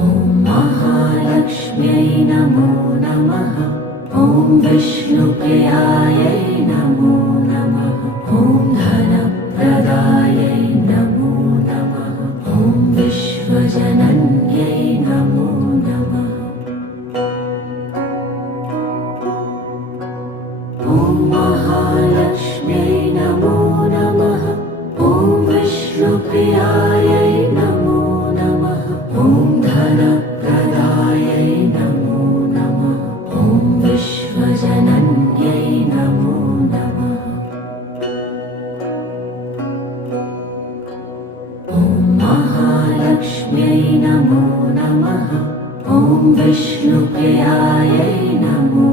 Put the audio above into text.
ॐ महालक्ष्म्यै नमो नमः। ॐ विष्णुप्रियायै नमो नमः। ॐ धनप्रदायै नमो नमः। ॐ विश्वजनन्यै नमो नमः। ॐ महालक्ष्म्यै नमो नमः। ॐ विष्णुप्रियायै नमो नमः। ॐ धनप्रदायै नमो नमः। ॐ विश्वजनन्यै नमो नमः। ॐ महालक्ष्म्यै नमो नमः। ॐ विष्णुप्रियायै नमो